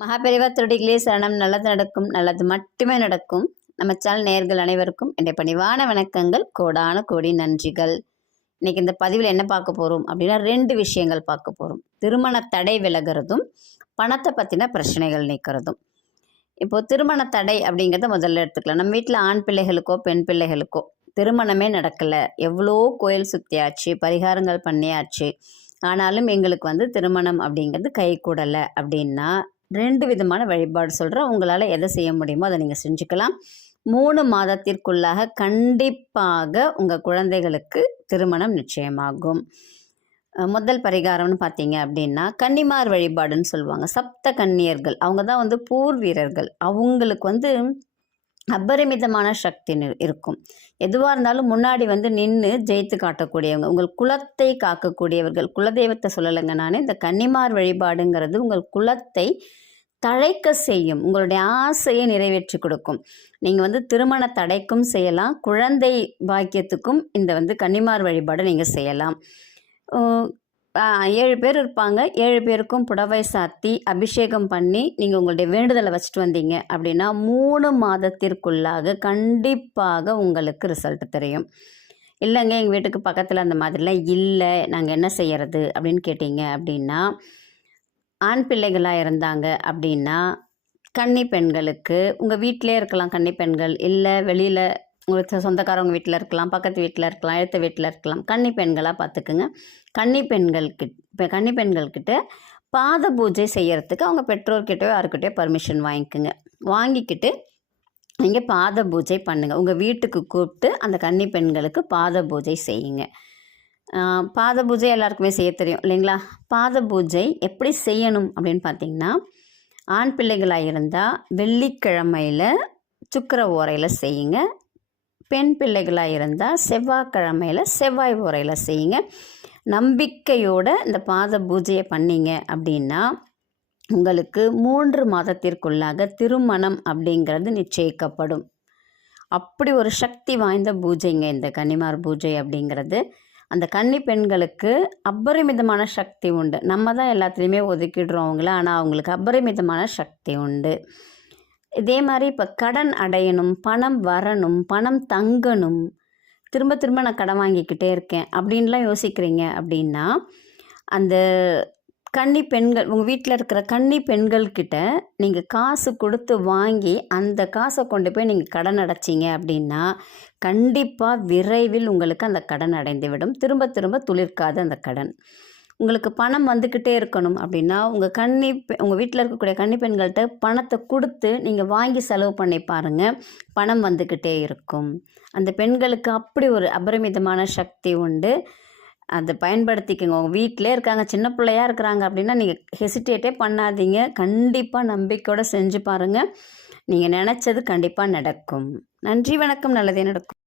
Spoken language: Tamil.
மகாபெரிவா திருடிகளே சரணம். நல்லது நடக்கும், நல்லது மட்டுமே நடக்கும். நம்ம சேனல் நேயர்கள் அனைவருக்கும் என்னுடைய பணிவான வணக்கங்கள், கோடான கோடி நன்றிகள். இன்னைக்கு இந்த பதிவில் என்ன பார்க்க போகிறோம் அப்படின்னா, 2 விஷயங்கள் பார்க்க போகிறோம். திருமண தடை விலகிறதும், பணத்தை பற்றின பிரச்சனைகள் நீக்கிறதும். இப்போது திருமண தடை அப்படிங்கிறத முதல்ல எடுத்துக்கலாம். நம்ம வீட்டில் ஆண் பிள்ளைகளுக்கோ பெண் பிள்ளைகளுக்கோ திருமணமே நடக்கலை, எவ்வளோ கோயில் சுற்றியாச்சு, பரிகாரங்கள் பண்ணியாச்சு, ஆனாலும் எங்களுக்கு திருமணம் அப்படிங்கிறது கை கூடலை அப்படின்னா 2 விதமான வழிபாடு சொல்கிறேன். உங்களால் எதை செய்ய முடியுமோ அதை நீங்கள் செஞ்சுக்கலாம். 3 மாதத்திற்குள்ளாக கண்டிப்பாக உங்கள் குழந்தைகளுக்கு திருமணம் நிச்சயமாகும். முதல் பரிகாரம்னு பார்த்தீங்க அப்படின்னா, கன்னிமார் வழிபாடுன்னு சொல்லுவாங்க. சப்த கன்னியர்கள் அவங்க தான் போர் வீரர்கள். அவங்களுக்கு அபரிமிதமான சக்தி இருக்கும். எதுவாக இருந்தாலும் முன்னாடி நின்று ஜெயித்து காட்டக்கூடியவங்க, உங்கள் குலத்தை காக்கக்கூடியவர்கள். குலதெய்வத்தை சொல்லலைங்க நான். இந்த கன்னிமார் வழிபாடுங்கிறது உங்கள் குலத்தை தழைக்க செய்யும், உங்களுடைய ஆசையை நிறைவேற்றி கொடுக்கும். நீங்கள் திருமண தடைக்கும் செய்யலாம், குழந்தை பாக்கியத்துக்கும் இந்த கன்னிமார் வழிபாடு நீங்கள் செய்யலாம். 7 பேர் இருப்பாங்க. 7 பேருக்கும் புடவை சாத்தி அபிஷேகம் பண்ணி நீங்கள் உங்களுடைய வேண்டுதலை வச்சுட்டு வந்தீங்க அப்படின்னா 3 மாதத்திற்குள்ளாக கண்டிப்பாக உங்களுக்கு ரிசல்ட் தெரியும். இல்லைங்க எங்கள் வீட்டுக்கு பக்கத்தில் அந்த மாதிரிலாம் இல்லை, நாங்கள் என்ன செய்கிறது அப்படின்னு கேட்டிங்க அப்படின்னா, ஆண் பிள்ளைகளாக இருந்தாங்க அப்படின்னா கன்னி பெண்களுக்கு உங்கள் வீட்டிலே இருக்கலாம். கன்னி பெண்கள் இல்லை வெளியில் உங்களுக்கு சொந்தக்காரவங்க வீட்டில் இருக்கலாம், பக்கத்து வீட்டில் இருக்கலாம், எழுத்த வீட்டில் இருக்கலாம். கன்னி பெண்களாக பார்த்துக்குங்க. கன்னி பெண்கள்கிட்ட பாத பூஜை செய்கிறதுக்கு அவங்க பெற்றோர்கிட்டயோ யாருக்கிட்டயோ பர்மிஷன் வாங்கிக்கிட்டு நீங்கள் பாத பூஜை பண்ணுங்கள். உங்கள் வீட்டுக்கு கூப்பிட்டு அந்த கன்னி பெண்களுக்கு பாத பூஜை செய்யுங்க. பாத பூஜை எல்லாருக்குமே செய்ய தெரியும் இல்லைங்களா? பாத பூஜை எப்படி செய்யணும் அப்படின்னு பார்த்தீங்கன்னா, ஆண் பிள்ளைகளாக இருந்தால் வெள்ளிக்கிழமையில் சுக்கிர ஓரையில் செய்யுங்க. பெண் பிள்ளைகளாக இருந்தால் செவ்வாய்க்கிழமையில் செவ்வாய் ஓரையில் செய்யுங்க. நம்பிக்கையோடு இந்த பாத பூஜையை பண்ணிங்க அப்படின்னா உங்களுக்கு 3 மாதத்திற்குள்ளாக திருமணம் அப்படிங்கிறது நிச்சயிக்கப்படும். அப்படி ஒரு சக்தி வாய்ந்த பூஜைங்க இந்த கன்னிமார் பூஜை அப்படிங்கிறது. அந்த கன்னி பெண்களுக்கு அபரிமிதமான சக்தி உண்டு. நம்ம தான் எல்லாத்துலேயுமே ஒதுக்கிடுறோம் அவங்கள, ஆனால் அவங்களுக்கு அபரிமிதமான சக்தி உண்டு. இதே மாதிரி இப்போ கடன் அடையணும், பணம் வரணும், பணம் தங்கணும், திரும்ப திரும்ப நான் கடன் வாங்கிக்கிட்டே இருக்கேன் அப்படின்லாம் யோசிக்கிறீங்க அப்படின்னா, அந்த கன்னி பெண்கள் உங்கள் வீட்டில் இருக்கிற கன்னி பெண்கள்கிட்ட நீங்கள் காசு கொடுத்து வாங்கி அந்த காசை கொண்டு போய் நீங்கள் கடன் அடைச்சிங்க அப்படின்னா கண்டிப்பாக விரைவில் உங்களுக்கு அந்த கடன் அடைந்துவிடும். திரும்ப திரும்ப துளிர்க்காது அந்த கடன். உங்களுக்கு பணம் வந்துக்கிட்டே இருக்கணும் அப்படின்னா உங்கள் வீட்டில் இருக்கக்கூடிய கன்னி பெண்கள்கிட்ட பணத்தை கொடுத்து நீங்கள் வாங்கி செலவு பண்ணி பாருங்கள், பணம் வந்துக்கிட்டே இருக்கும். அந்த பெண்களுக்கு அப்படி ஒரு அபரிமிதமான சக்தி உண்டு. அதை பயன்படுத்திக்கோங்க. உங்கள் வீட்டிலே இருக்காங்க, சின்ன பிள்ளையாக இருக்கிறாங்க அப்படின்னா நீங்கள் ஹெசிடேட்டே பண்ணாதீங்க. கண்டிப்பாக நம்பிக்கையோடு செஞ்சு பாருங்கள். நீங்கள் நினச்சது கண்டிப்பாக நடக்கும். நன்றி, வணக்கம். நல்லதே நடக்கும்.